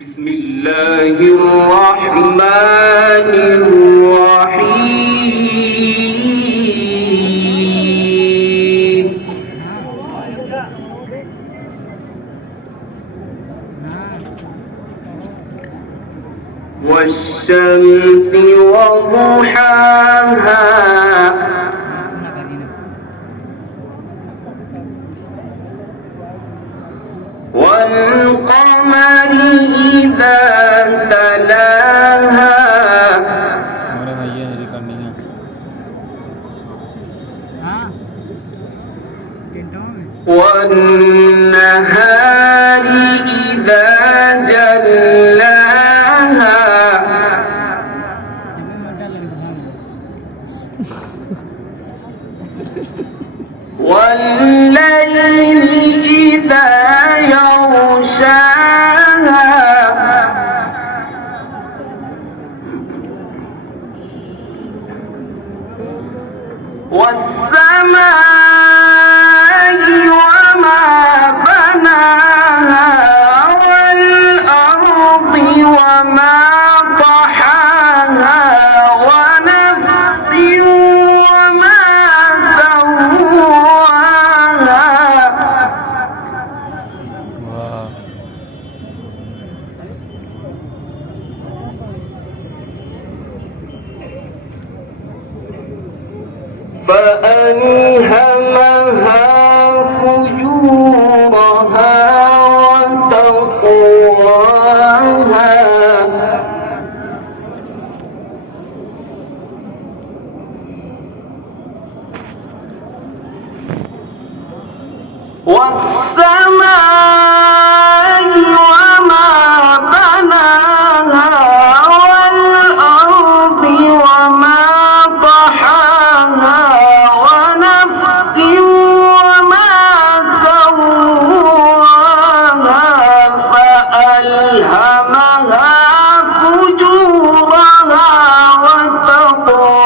بسم الله الرحمن الرحيم والشمس وضحاها والقمر إذا تلاها والنهار إذا جلاها والليل إذا يغشاها والسماء وما بناها والأرض وما طحاها ونفس وما سواها فألهمها فجورها وتقواها والسماء وما بناها والأرض وما طحاها ونفس وما سواها فألهمها فجورها وتقواها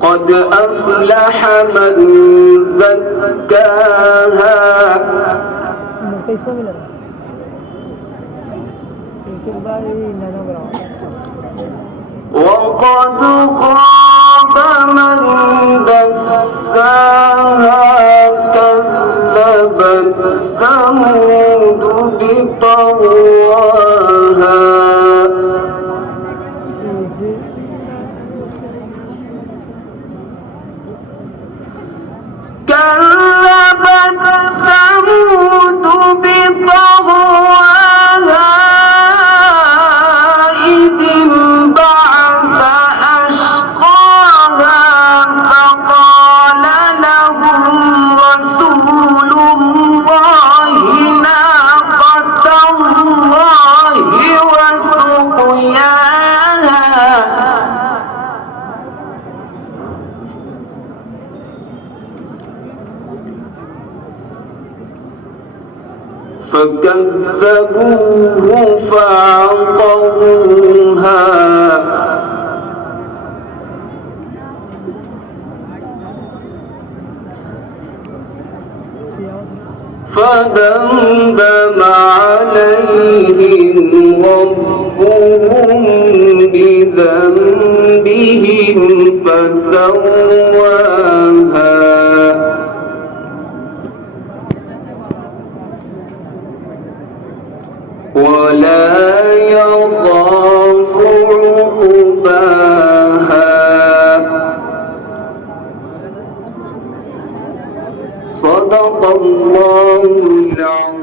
قد أفلح من زكاها وقد خاب من دساها كذبت ثمود بطغواها كذبت ثمود بطغواها إذ انبعث أشقاها فقال لهم رسول الله ناقة الله وسقياها فكذبوه فعقروها فدمدم عليهم ربهم بذنبهم فسواها ولا يخاف عقباها صدق الله العظيم.